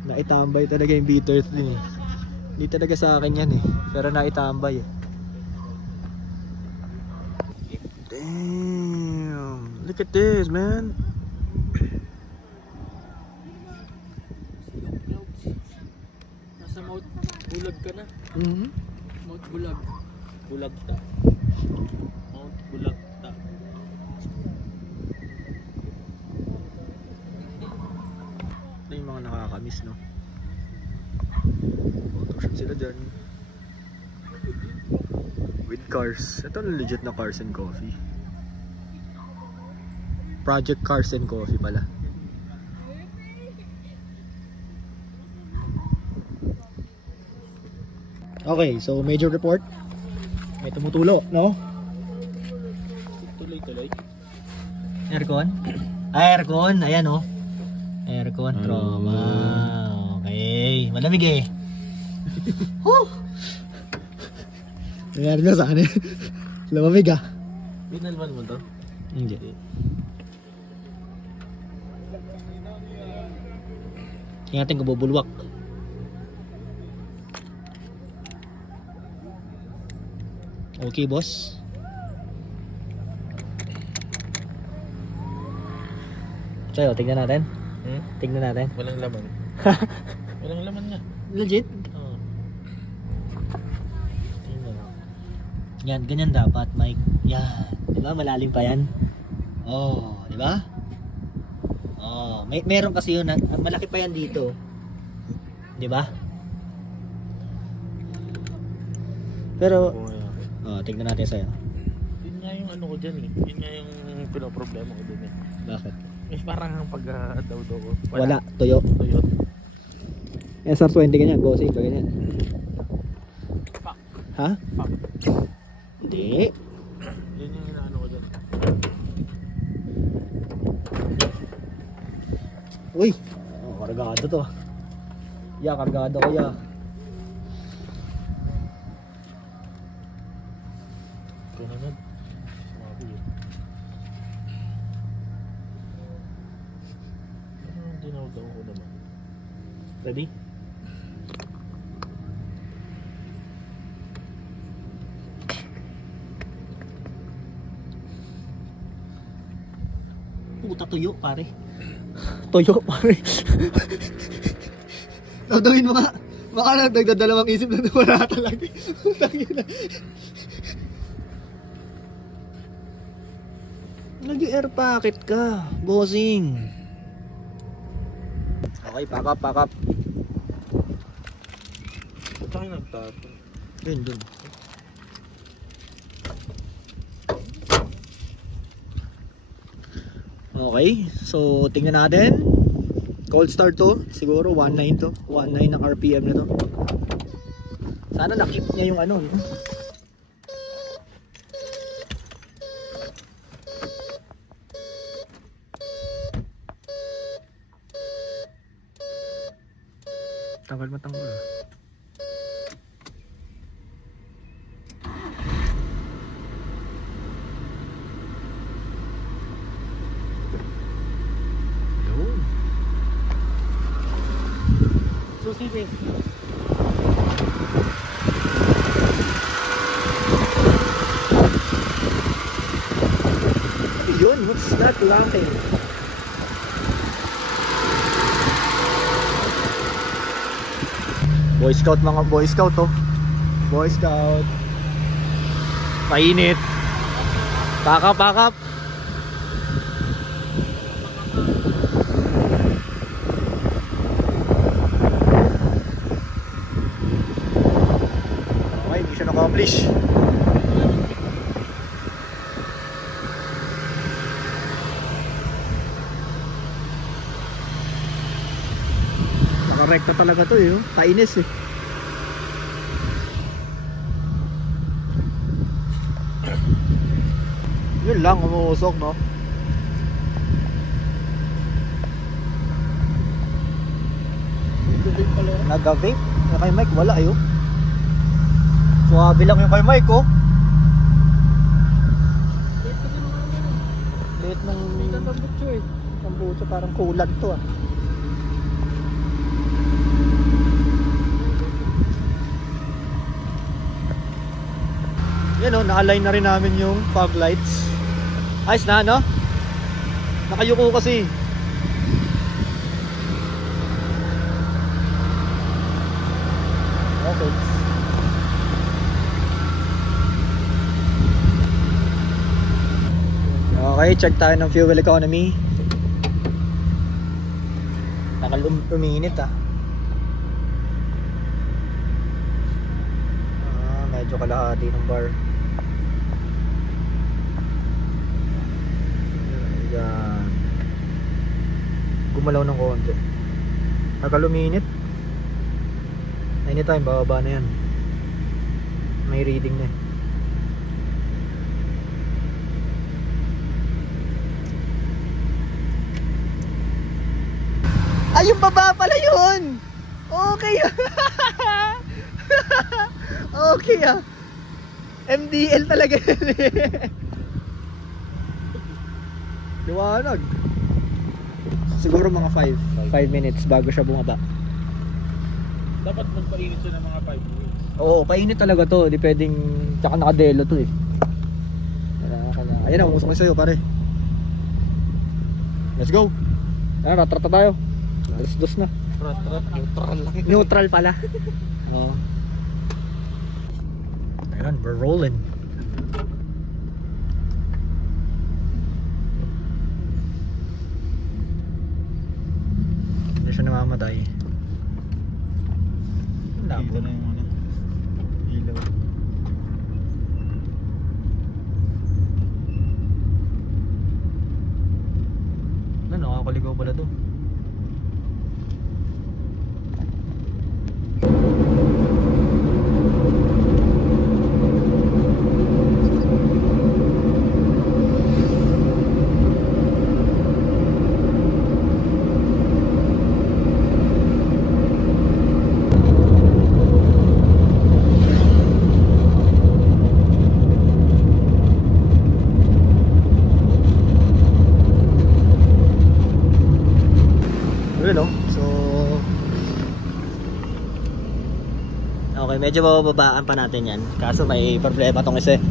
Naitambay talaga yung beaters din eh. Hindi talaga sa akin yan eh. Pero naitambay eh. Damn! Look at this, man! Nasa Mount Bulag ka na. Mount Bulag. Bulag ta. Mount Bulag ta. Ito yung mga nakakamiss, no? Photoshoot sila dyan. With cars. Ito na legit na Cars and Coffee. Project Cars and Coffee pala. Okay, so major report. May tumutulo, no? Tuloy-tuloy. Aircon? Aircon, ayan oh. Aircon trauma. Okay, malamig eh. Nangyari na sa akin eh. Lamamig ah. Pinalman mo to? Hindi. Ingatin ko bubulwak. Okay, boss. So, tignan natin. Tignan natin. Walang laman. Walang laman nga. Legit? Oo. Yan, ganyan dapat, Mike. Yan. Di ba? Malalim pa yan. Oh, di ba? Oh, meron kasi yun. Malaki pa yan dito. Di ba? Pero, tignan natin sa'yo. Yun nga yung ano ko dyan eh. Yun nga yung pinoproblema ko dun eh. Bakit? May parang pag-daw-daw ko. Wala. Tuyo. Tuyo. SR20 ganyan. Bossing ka ganyan. Fuck. Ha? Fuck. Hindi. Yun yung inaano ko dyan. Uy! Oh, kargado to. Ya, kargado ko ya. Ito naman. Swabe yun. Ano yung dinaw-daw ko naman? Ready? tuyo, pare. Tuyo, pare. Tawagin mo nga. Baka lang nagdadalawang isip na wala talaga. Tangina. Nag-air pocket ka, bossing. Okay, pack up. Tayo nagtato. Dun. Okay, so tingnan natin. Cold start to, siguro 1.9 to. 1.9 ng RPM na to. Sana nakip niya yung ano. Tanggal matanggal. Susi. Yun, what's that laughing? Boy Scout, mga Boy Scout oh. Boy Scout. Painit. Pack up. Okay, mission accomplished. Nakarekta talaga to eh, kainis eh. Yun lang, umuusok no. Nag-vape? Yung kay Mike wala eh oh. Suwabe lang yung kay Mike oh. Late ng Tambutso eh. Tambutso, parang kulat to ah. Yan o, na-align na rin namin yung fog lights. Ayos na, no? Nakayuko kasi. Okay. Okay, check tayo ng fuel economy. Nakaluminit ah. Medyo kalahati ng bar. Yan. Gumalaw ng konti. Nakaluminit. Anytime bababa na yan. May reading na eh. Ay, yung baba pala yun! Okay. Okay ah. MDL talaga yun eh. Liwanag. Siguro mga 5 minutes bago siya bumaba. Dapat magpainit siya ng mga 5 minutes. Oo, painit talaga to. Di pwedeng, tsaka nakadelo to eh. Ayan na, umusok ko sa'yo pare. Let's go. Ayan, ratrata tayo. Dos na. Neutral lang. Neutral pala. Oo. Ayan, we're rolling. Hindi siya namamatay. Labo na yung ano. Ilaw. Nakakaligaw pala to. Okay, medyo bababaan pa natin yan. Kaso may problema tong isa eh.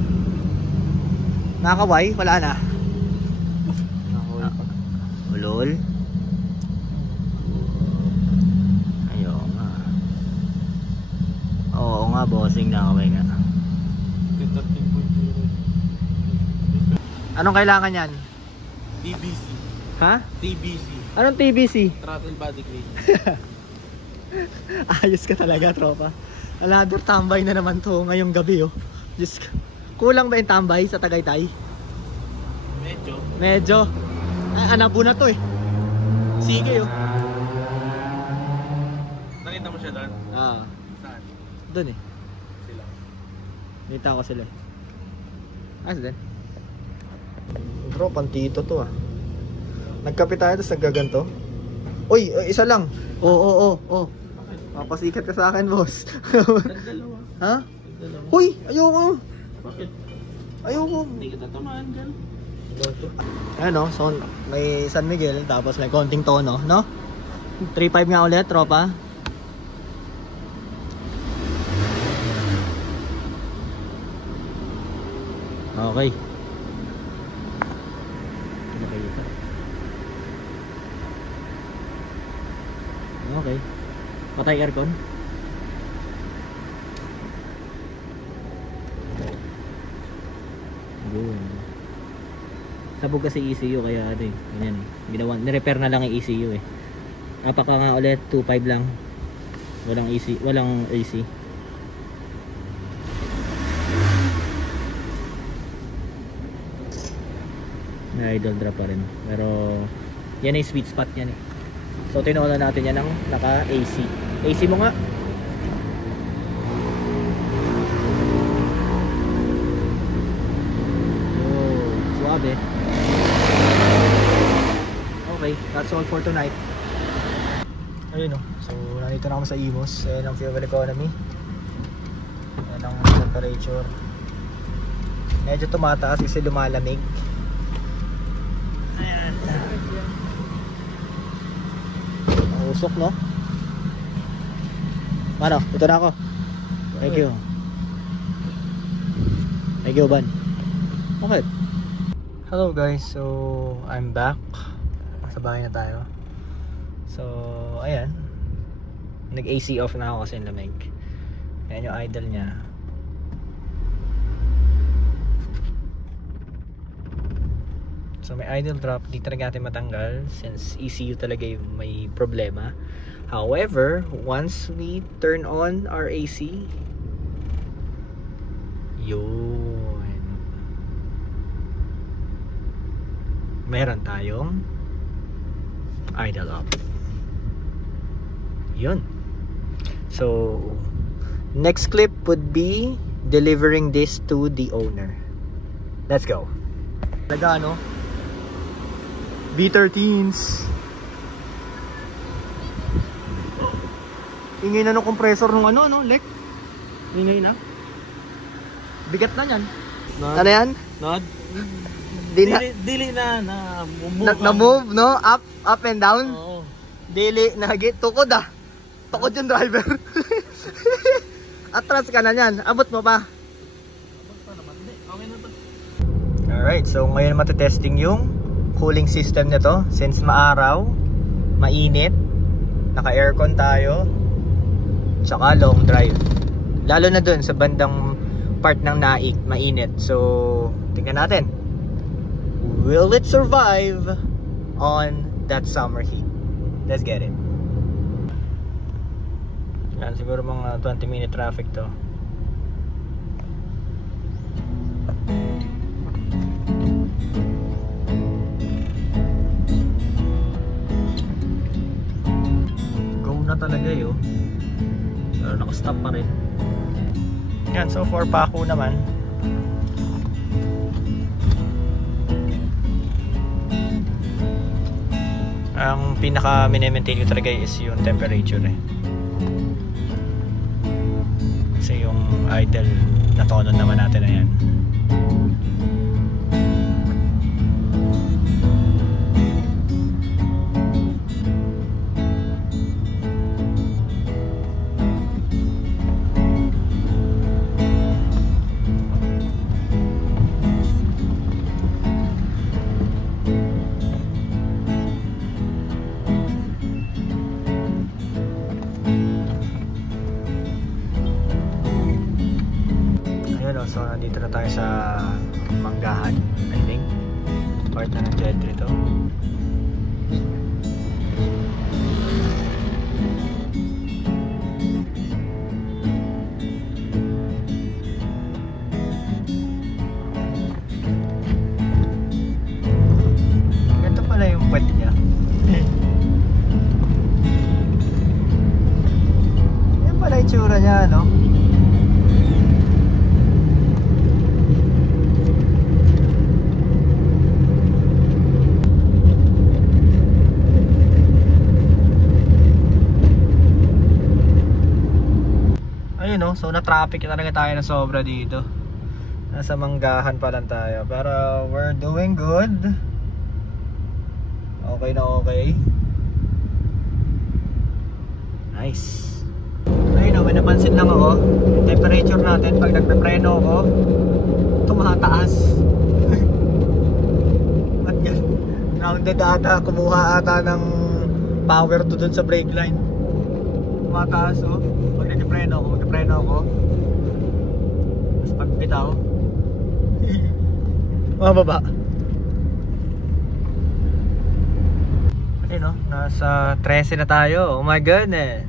Nakakaway? Wala na. idol. Ayun nga. Oo nga, bossing na kaway nga. Anong kailangan yan? TBC. Ha? TBC. Anong TBC? Throttle body clean. Ayos ka talaga, tropa. Another tambay na naman to ngayong gabi, oh. Just, kulang ba yung tambay sa Tagaytay? Medyo. Ay, anabo na to eh. Sige, oh. Nakita mo siya doon? Ah. Saan? Doon eh. Sila. Nakita ko sila eh. Ayos din. Bro, pantito to ah. Nagkape tayo tapos naggaganto. Uy, isa lang. Oo. Papasikat ka sa akin, boss. Nagdalawa. Ha? Nagdalawa. Uy, ayoko. Bakit? Ayoko. Hindi kita tamaan dyan. Ano, so may San Miguel tapos may konting tono, no? 3.5 nga ulit, tropa. Okay. Okay. Patay aircon. Yun. Sabog kasi ECU kaya ano eh. Ganyan eh. Ginawa, ni-repair na lang yung ECU eh. Napaka nga ulit 2.5 lang. Walang AC. May idle drop pa rin. Pero yan ay sweet spot yan eh. So tinuunan natin yan ng naka AC. AC mo nga. Oh, suabe. Okay, that's all for tonight. Ayun oh. So nandito na kami sa Imus. Ayan ang fuel economy. Ayan ang temperature. Medyo tumataas kasi lumalamig. Ayan. Usok, no? Ano? Ito na ako. Thank you. Thank you, Ban. Okay. Hello guys. So, I'm back. Sa bahay na tayo. So, ayan. Nag-AC off na ako kasi lamig. Ayan yung idle niya. So may idle drop, di talaga natin matanggal since ECU talaga yung may problema. However, once we turn on our AC, yun, meron tayong idle up. Yun. So next clip would be delivering this to the owner. Let's go. Talaga ano? B13s. Ingay na ng compressor ng ano, no? Lek? Ingay na. Bigat na yan. Ano yan? Nod? Dili na move, no? Up and down? Oo. Dili, nagit. Tukod ah. Tukod yung driver. Atras ka na yan. Abot mo pa. Alright, so ngayon matitesting yung cooling system nito since maaraw, mainit, naka-aircon tayo, tsaka long drive. Lalo na dun sa bandang part ng Naik, mainit. So, tingnan natin. Will it survive on that summer heat? Let's get it. Yan, siguro mga 20-minute traffic to. Na talaga yun, pero nakastop pa rin. Yan, so for Paco naman, ang pinaka mini-maintain ko talaga is yung temperature eh. Kasi yung idle na tono naman natin na yan. So nandito na tayo sa Manggahan, I think. Part na ng Jedre to. Ganito pala yung puwet niya. Yan pala yung tsura niya, no? Ayun, no? So na-traffic talaga tayo na sobra dito. Nasa Manggahan pa lang tayo. Pero we're doing good. Okay na okay. Nice. Ayun, no? May napansin lang ako. Yung temperature natin pag nagpe-preno ako, tumataas. At yan, rounded ata. Kumuha ata ng power to dun sa brake line. Tumataas, oh. Pag nagpe-preno ako. Tapos pag bitaw, mababa. Ayun, no? Nasa 13 na tayo. Oh my goodness.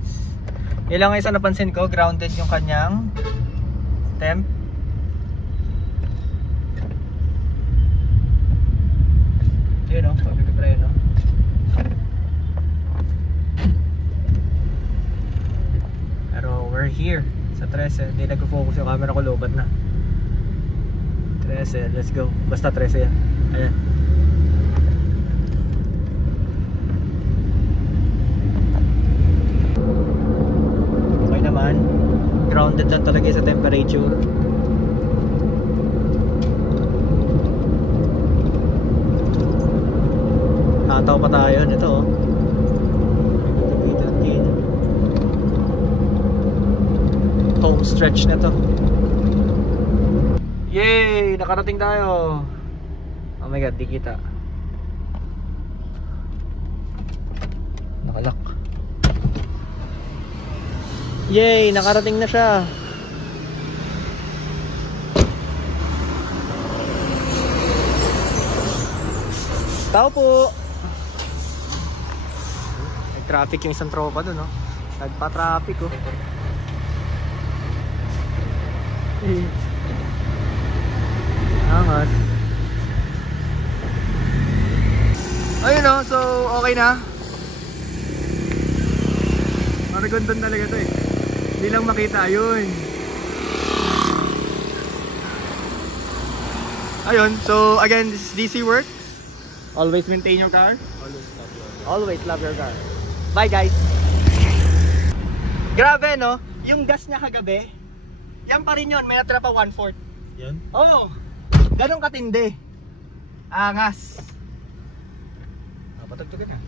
Ilang isa napansin ko, grounded yung kanyang temp. Ayun, no? Pag nagpe-preno. Pero we're here sa 13. Hindi nag-focus yung camera ko, lobat na. 13, let's go. Basta 13 yan. Ayan. Okay naman. Grounded lang talaga sa temperature. Tataw pa tayo nito, oh. Home stretch na to. Yay! Nakarating tayo. Oh my god, di kita. Nakalak. Yay! Nakarating na siya. Tao po. Nag-traffic yung isang tropa dun, no? Nagpa-traffic, oh. Angas. Ayun, no? So okay na. Maragondon talaga to, eh. Hindi lang makita. Ayun. Ayun. So again, this is DC Works. Always maintain your car. Always love your car. Bye, guys. Grabe, no? Yung gas niya kagabi, yan pa rin yun. May natira pa 1/4. Yan? Oo. Ganun katindi. Angas. Patagtagin na.